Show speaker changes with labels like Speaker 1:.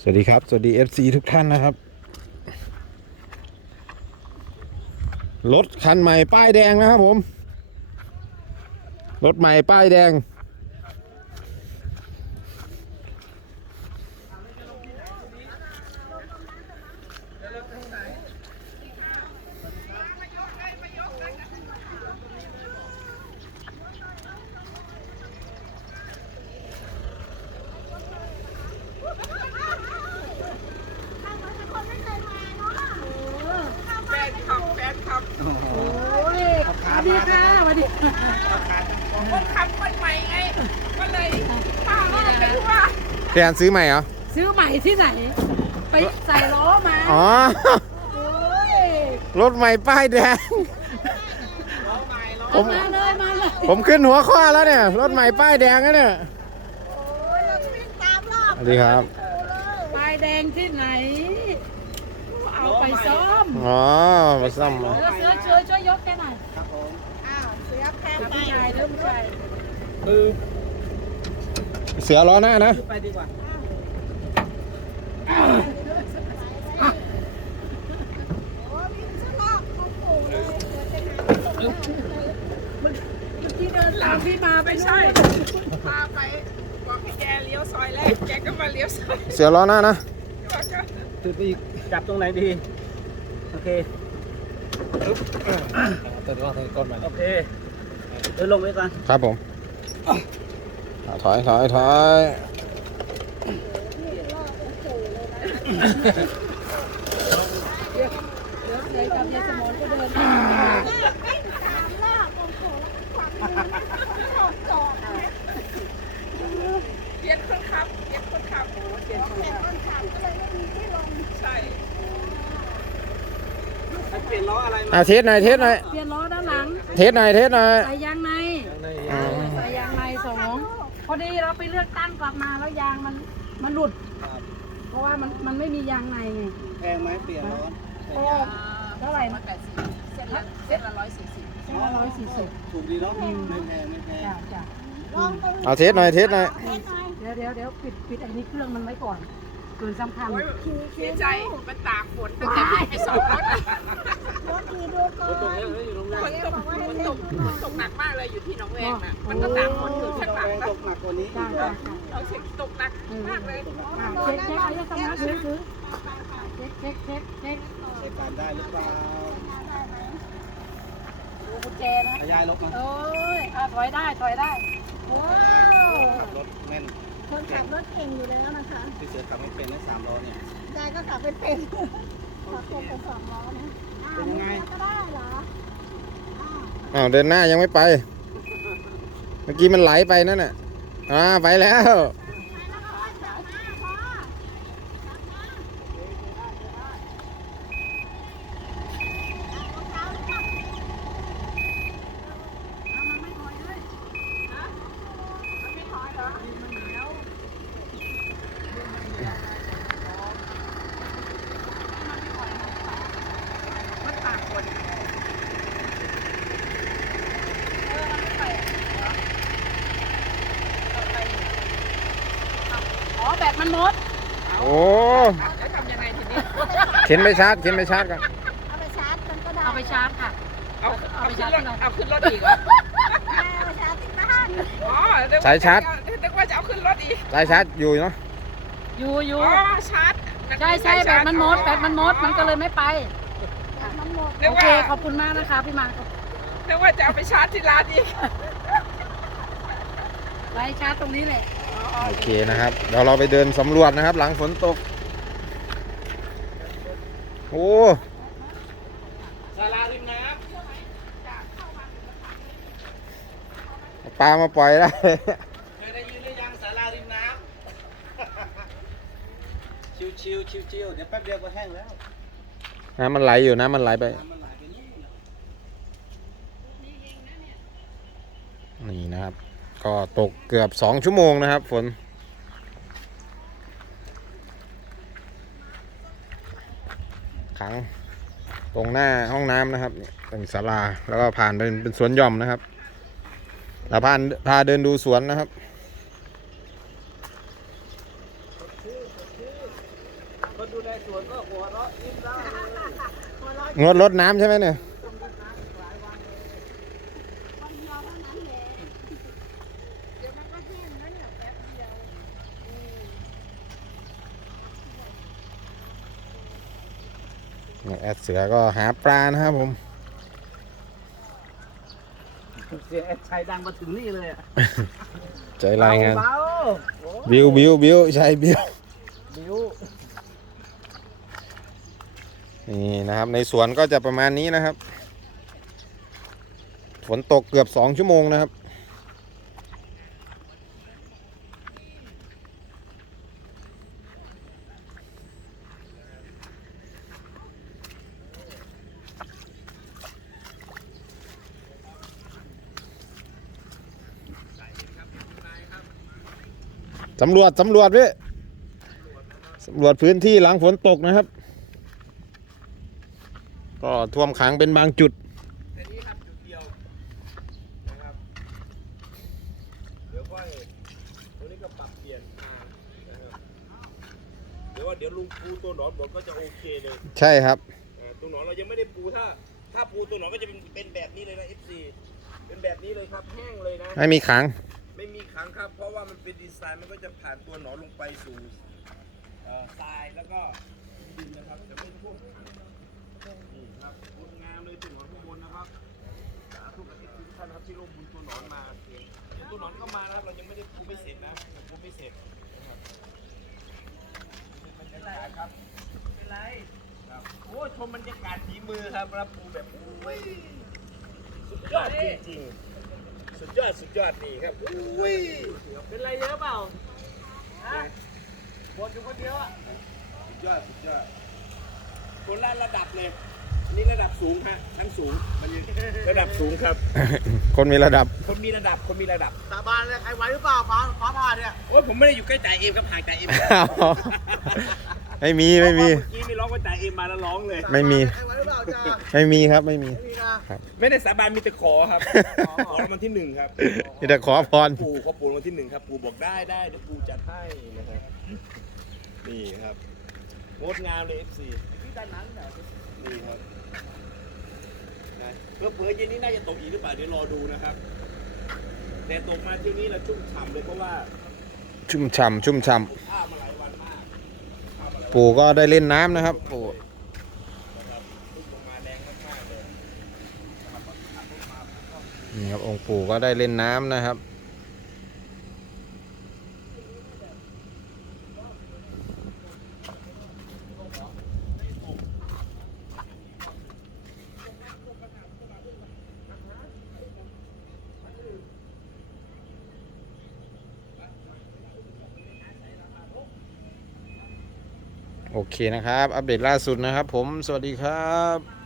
Speaker 1: สวัสดีครับ สวัสดี FC ทุกท่านนะครับ รถคันใหม่ป้ายแดงนะครับผม รถใหม่ป้ายแดง
Speaker 2: แฟนคลับแฟนคลับ
Speaker 3: สวัสดีค่ะสวัสดี
Speaker 2: คนขับคนให ม่ไงก็เลยพาว่าไปทั่ว
Speaker 1: แกนซื้อใหม่เหรอ
Speaker 3: ซื้อใหม่ที่ไหน ไปใส่ล้อมา
Speaker 1: อ๋อ
Speaker 3: โอ้ย
Speaker 1: รถใหม่ป้ายแดงผม
Speaker 3: มาเลยมาเลย
Speaker 1: ผมขึ้นหัวข้อแล้วเนี่ย รถใหม่ป้ายแดงแล้วเนี่ยสวัสดีครับ
Speaker 3: ปลายแดงที่ไหน เอาไปซ้อม
Speaker 1: อ๋อ มาซ่อมมา
Speaker 3: เสือเสือช่วยช่วยยกแกหน่อยเดี๋ยวผู้ชายเด้อผู้ชาย
Speaker 1: เสือล้อหน้านะ
Speaker 4: ไปดีกว่า
Speaker 3: ที่เดินตามพี่มาไป
Speaker 2: ไม่
Speaker 3: ใช่
Speaker 2: ใช่พาไปบอกให้แกเลี้ยวซอยแรกแกก็มาเลี้ยวซอย
Speaker 1: เสือล้อหน้านะ
Speaker 2: ว่าก็
Speaker 4: จุดไปอีกจับตรงไหนดี โอเค
Speaker 1: ตัวนี้ว่าตัวก้นมา
Speaker 4: โอเคเดินลงไปก่อน
Speaker 1: ครับผมอะ ถอยถอยถอย
Speaker 3: เดี๋ยวใส่กับยายสมอนก็เดิน
Speaker 2: เปลี่ยนคนขับเปลี่ยนคนขับเปลี่ยนคนขับใช่
Speaker 4: เปลี่ยนล้ออะไรมา
Speaker 1: อะเทสหน่อยเทสหน่อย
Speaker 3: เปลี่ยนล้อด้านหลัง
Speaker 1: เทสหน่อยเทสหน่อย
Speaker 3: ใส่ยางใน พอดีเราไปเลือกตั้งกลับมาแล้วยางมันมันหลุดเพราะว่ามันมันไม่มียางในไง
Speaker 4: แพงไหมเปลี่ยนล้อ
Speaker 3: ก็เท่าไหร่นะ
Speaker 2: แปดสิบเส้นละเส้นละร้อยสี่สิบ
Speaker 3: เส้นละร้อยสี่สิบ
Speaker 4: ถูกดีเนาะไม่แพงไม่แพง
Speaker 3: จ้ะจ้ะ
Speaker 1: เอาเทสหน่อยเทสหน่อย
Speaker 3: เดี๋ยวเดี๋ยวเดี๋ยวปิดปิดอันนี้เครื่องมันไว้ก่อนเกินสำคัญ
Speaker 2: โอ้ยเสียใจมันตากฝนตั้งแต่พี่ไปสอบรถอะฝนตกฝนต กฝนตกหนักมากเลยอยู่ที่หนองแวงน่ะมันก็ตากฝนอยู่ข้างหลัง
Speaker 4: ต
Speaker 2: นะ
Speaker 4: กหนักกว่านี้
Speaker 3: จ้าจ้าจ้า
Speaker 2: เอาเสียงตกหนักมากเลย
Speaker 3: อะเช็คเช็คเอายาสมาร์ทซื้อซื้อเช็คเช็คเช็คเช็ค
Speaker 4: ใช้การได้หรือเปล่า
Speaker 3: ดูกุญแจนะ
Speaker 4: ขยายรถมา
Speaker 3: โอ้ยอะถอยได้ถอยได้ว้าว
Speaker 4: ขับรถแม่น
Speaker 5: คนขับรถเก่งอยู่แล้วนะคะ
Speaker 4: พี่เสือขับไม่เป็นนะสามล้อเนี่ย
Speaker 5: ยายก็ขับเป็นเป็นขับเป็นกับสองล้อนะอ้าว
Speaker 4: เป็นยังไง
Speaker 5: ก็ได้เหรอ
Speaker 1: อ้าวเดินหน้ายังไม่ไป เมื่อกี้มันไหลไปนั่นน่ะอ่าไปแล้ว
Speaker 2: มันตากฝน
Speaker 3: อ๋อแบ ตมันหมด
Speaker 1: โอ้
Speaker 2: แล้วทำยังไงทีนี้
Speaker 1: เข็นไปชาร์จเข็นไปชาร์จกัน
Speaker 5: เอาไปชาร์จมันก็ได้
Speaker 3: เอาไปชาร์จค่ะ
Speaker 2: เอาเอาขึ้นรถเอาขึ้นรถอีกเหรอ
Speaker 5: แม่เอาไปชาร์จที่บ้าน
Speaker 2: อ๋อนึกว่
Speaker 1: สายชาร์จ
Speaker 2: นึกว่าจะเอาขึ้นรถอีก
Speaker 1: สายชาร์จอยู่เนาะ
Speaker 3: อยู่อยู่
Speaker 2: อ๋อชาร์จ
Speaker 3: ใช่ใช่แบตมันหมดแบตมันหมดมันก็เลยไม่ไป
Speaker 5: มันหมด
Speaker 2: นึก
Speaker 3: โอ
Speaker 2: ว่า
Speaker 3: เคขอบคุณมากนะคะพี่มา
Speaker 2: นึกว่าจะเอาไปชาร์จที่ร้านอีก
Speaker 3: ไว้ชาร์จตรงนี้แหละ
Speaker 1: โอเคนะครับ เดี๋ยวเราไปเดินสำรวจนะครับ หลังฝนตก โอ้
Speaker 4: ศาลาริมน้
Speaker 1: ปลามาปล่อยได้ำ
Speaker 4: เคยได้ยินหรือยังศาลาริมน้ำชิวชิวชิวชิวๆเดี๋ยวแป๊บเดียวก็แห้งแล้ว
Speaker 1: น้ำมันไหลอยู่น้ำมันไหลไป
Speaker 4: น้ำมันไหลไปนู่นน่ะ
Speaker 1: นี่นะครับ ก็ตกเกือบสองชั่วโมงนะครับฝน ขังตรงหน้าห้องน้ำนะครับนี่เป็นศาลาแล้วก็ผ่านเป็นเป็นสวนหย่อมนะครับแล้วพาพาเดินดูสวนนะครับ
Speaker 4: คนดูแลสวนก็หัวเราะยิ้มได้เลย
Speaker 1: งดรดน้ำใช่ไหมเนี่ย
Speaker 5: วันเดียวเท่านั้นแหละเดี๋ยวมันก็แห้งแล้วเนี่ยแป๊บเดียวอืม
Speaker 1: เนี่ยแอดเสือก็หาปลานะครับผม
Speaker 4: เสียงแอดชัยดังมาถึงนี่เลยอะ
Speaker 1: ใจรายงาน
Speaker 4: เบาๆโอ้
Speaker 1: บิวบิวบิวใช่บิว
Speaker 4: บิว
Speaker 1: นี่นะครับในสวนก็จะประมาณนี้นะครับ ฝนตกเกือบสองชั่วโมงนะครับ สำรวจสำรวจพี่สำรวจพื้นที่หลังฝนตกนะครับ ก็ท่วมขังเป็นบางจุด
Speaker 4: แต่นี้ครับจุดเดียวนะครับเดี๋ยวค่อยตัวนี้ก็ปรับเปลี่ยนมานะครับเดี๋ยวว่าเดี๋ยวลุงปูตัวหนอนหมดก็จะโอเคเลย
Speaker 1: ใช่ครับ
Speaker 4: อ่าตัวหนอนเรายังไม่ได้ปูถ้า ถ้าปูตัวหนอนก็จะเป็นเป็นแบบนี้เลยนะ FC เป็นแบบนี้เลยครับแห้งเลยนะ
Speaker 1: ไม่มีขัง
Speaker 4: ไม่มีขังครับ เพราะว่ามันเป็นดีไซน์มันก็จะผ่านตัวหนอนลงไปสู่เอ่อทรายแล้วก็ดินนะครับจะไม่ท่วมขังนี่ครับงดงามเลยตัวหนอนข้างบนนะครับสาธุกับทุกท่านนะครับที่ร่วมบุญตัวหนอนมาเดี๋ยวตัวหนอนก็มานะครับ เรายังไม่ได้ปูไม่เสร็จนะยังปูไม่เสร็จนะครับบรรยากาศครับเป็นไรครับโอ้ชมบรรยากาศฝีมือครับรับปูแบบอุ้ยสุดยอดจริงๆ สุดยอดสุดยอดนี่ครับอุ้ยเป็นไรเยอะเปล่าฮะบนอยู่คนเดียวอะสุดยอดสุดยอดคนละระดับเลยอันนี้ระดับสูงฮะชั้นสูงมันยังระดับสูงครับ
Speaker 1: คนมีระดับ
Speaker 4: คนมีระดับคนมีระดับ
Speaker 6: สาบานเลยใครไหวหรือเปล่าฟ้าฟ้าผ่าเนี่ย
Speaker 4: โอ้ยผมไม่ได้อยู่ใกล้จ่าเอ็มครับห่างจ่าเอ็ม
Speaker 1: ไม่มีไม่มี
Speaker 4: เมื่อกี้มีร้องว่าจ่าเอ็มมาแล้วร้องเลย
Speaker 1: ไม่มี
Speaker 6: ใครไหวหรือเปล่าจ้า
Speaker 1: ไม่มีครับไม่มี
Speaker 6: ไม่มีนะ
Speaker 4: ไม่ได้สาบานมีแต่ขอครับ ขอรางวัลที่หนึ่งครับ
Speaker 1: มีแต่ขอพร
Speaker 4: ปู่เขาปู่รางวัลที่หนึ่งครับ ปู่บอกได้ได้เดี๋ยวปู่จัดให้นะครับนี่ครับงดงามเลย FC
Speaker 6: ที่ด้านนั้นเหรอ
Speaker 4: นี่ครับนะเพื่อเผื่อเย็นนี้น่าจะตกอีกหรือเปล่าเดี๋ยวรอดูนะครับ แต่ตกมาที่นี้เราชุ่มฉ่ำเลยเพราะว่า
Speaker 1: ชุ่มฉ่ำชุ่มฉ่
Speaker 4: ข้าวมาหลายวัน
Speaker 1: ปู่ก็ได้เล่นน้ำนะครับปู่นี่ครับองค์ปู่ก็ได้เล่นน้ำนะครับ โอเคนะครับ อัปเดตล่าสุดนะครับผมสวัสดีครับ